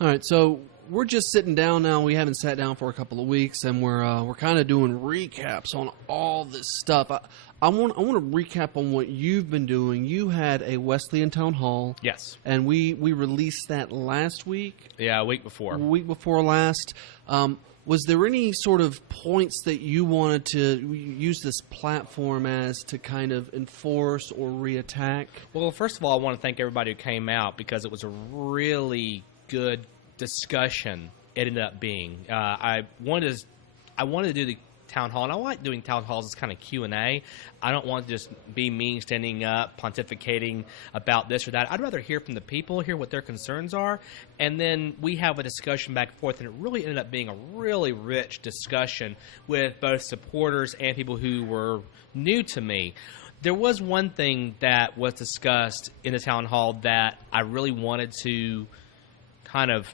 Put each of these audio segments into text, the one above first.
All right, so we're just sitting down now. We haven't sat down for a couple of weeks, and we're kind of doing recaps on all this stuff. I want to recap on what you've been doing. You had a Wesleyan town hall. Yes. And we released that last week. Yeah, a week before. Week before last. Was there any sort of points that you wanted to use this platform as to kind of enforce or reattack? Well, first of all, I want to thank everybody who came out because it was a really good discussion. It ended up being. I wanted to do the town hall, and I like doing town halls as kind of Q&A. I don't want to just be me standing up pontificating about this or that. I'd rather hear from the people, hear what their concerns are, and then we have a discussion back and forth, and it really ended up being a really rich discussion with both supporters and people who were new to me. There was one thing that was discussed in the town hall that I really wanted to kind of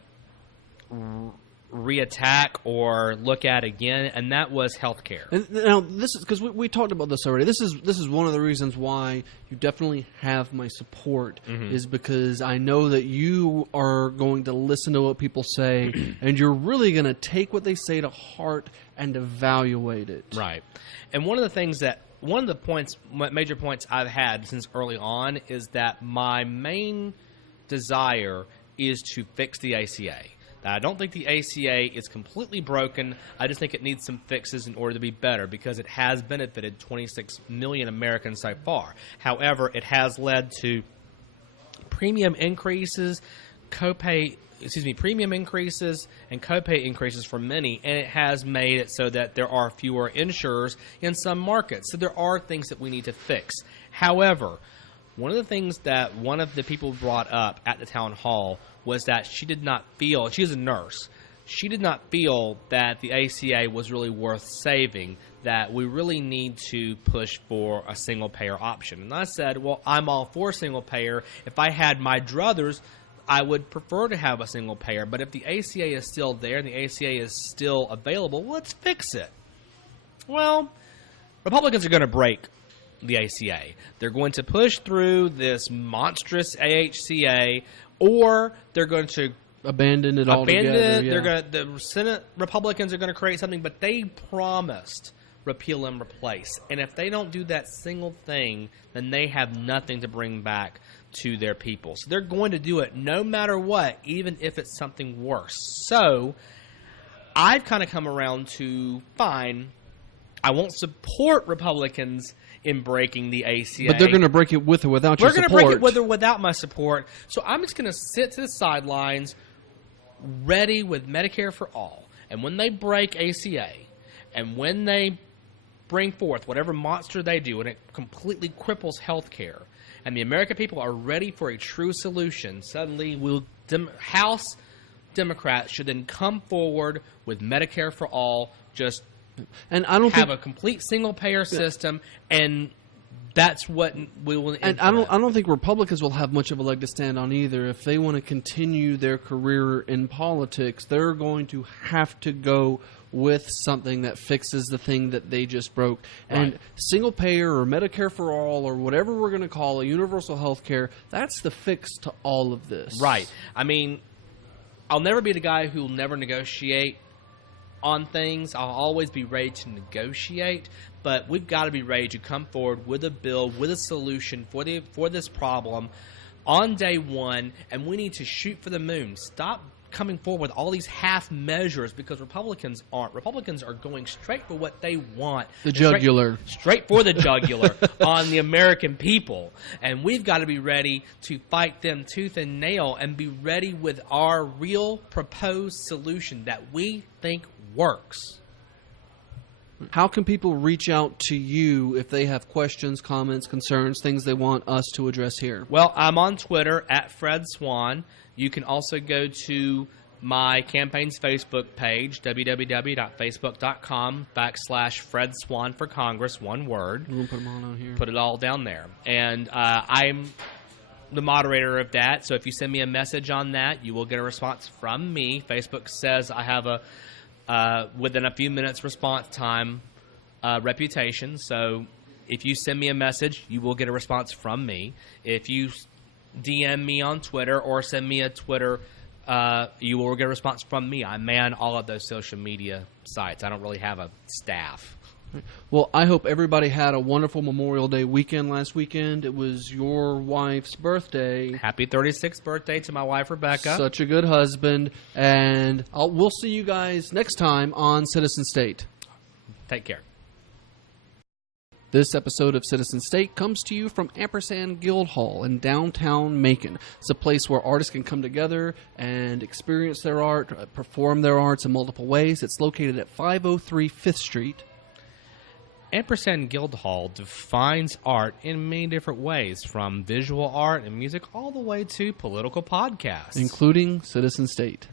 reattack or look at again, and that was healthcare. And now this is because we talked about this already. This is one of the reasons why you definitely have my support, is because I know that you are going to listen to what people say, and you're really going to take what they say to heart and evaluate it. Right. And one of the major points I've had since early on is that my main desire is to fix the ACA. Now, I don't think the ACA is completely broken. I just think it needs some fixes in order to be better because it has benefited 26 million Americans so far. However, it has led to premium increases and copay increases for many, and it has made it so that there are fewer insurers in some markets. So there are things that we need to fix. However, one of the things that one of the people brought up at the town hall was that she did not feel, she is a nurse, she did not feel that the ACA was really worth saving, that we really need to push for a single-payer option. And I said, well, I'm all for single-payer. If I had my druthers, I would prefer to have a single-payer. But if the ACA is still there and the ACA is still available, let's fix it. Well, Republicans are going to break the ACA. They're going to push through this monstrous AHCA, or they're going to abandon it altogether. Yeah. The Senate Republicans are going to create something, but they promised repeal and replace. And if they don't do that single thing, then they have nothing to bring back to their people. So they're going to do it no matter what, even if it's something worse. So I've kind of come around to fine. I won't support Republicans in breaking the ACA. But they're going to break it with or without your support. We're going to break it with or without my support. So I'm just going to sit to the sidelines ready with Medicare for all. And when they break ACA and when they bring forth whatever monster they do and it completely cripples health care and the American people are ready for a true solution, suddenly House Democrats should then come forward with Medicare for all, just and I don't have a complete single-payer system, and that's what we will. And I don't think Republicans will have much of a leg to stand on either. If they want to continue their career in politics, they're going to have to go with something that fixes the thing that they just broke. And right. Single-payer or Medicare for all or whatever we're going to call it, universal health care, that's the fix to all of this. Right. I mean, I'll never be the guy who will never negotiate on things. I'll always be ready to negotiate, but we've got to be ready to come forward with a bill, with a solution for this problem on day one, and we need to shoot for the moon. Stop coming forward with all these half measures because Republicans aren't. Republicans are going straight for what they want. The jugular. Straight for the jugular on the American people. And we've got to be ready to fight them tooth and nail and be ready with our real proposed solution that we think works. How can people reach out to you if they have questions, comments, concerns, things they want us to address here? Well, I'm on Twitter at Fred Swan. You can also go to my campaign's Facebook page, www.facebook.com/Fred Swan for Congress, one word. We're going to put them all down here. Put it all down there. And I'm the moderator of that, so if you send me a message on that, you will get a response from me. Facebook says I have a within a few minutes response time reputation. So if you send me a message, you will get a response from me. If you DM me on Twitter or send me a Twitter you will get a response from me. I man all of those social media sites. I don't really have a staff. Well, I hope everybody had a wonderful Memorial Day weekend last weekend. It was your wife's birthday. Happy 36th birthday to my wife, Rebecca. Such a good husband. And we'll see you guys next time on Citizen State. Take care. This episode of Citizen State comes to you from Ampersand Guild Hall in downtown Macon. It's a place where artists can come together and experience their art, perform their arts in multiple ways. It's located at 503 5th Street. Ampersand Guild Hall defines art in many different ways, from visual art and music all the way to political podcasts. Including Citizen State.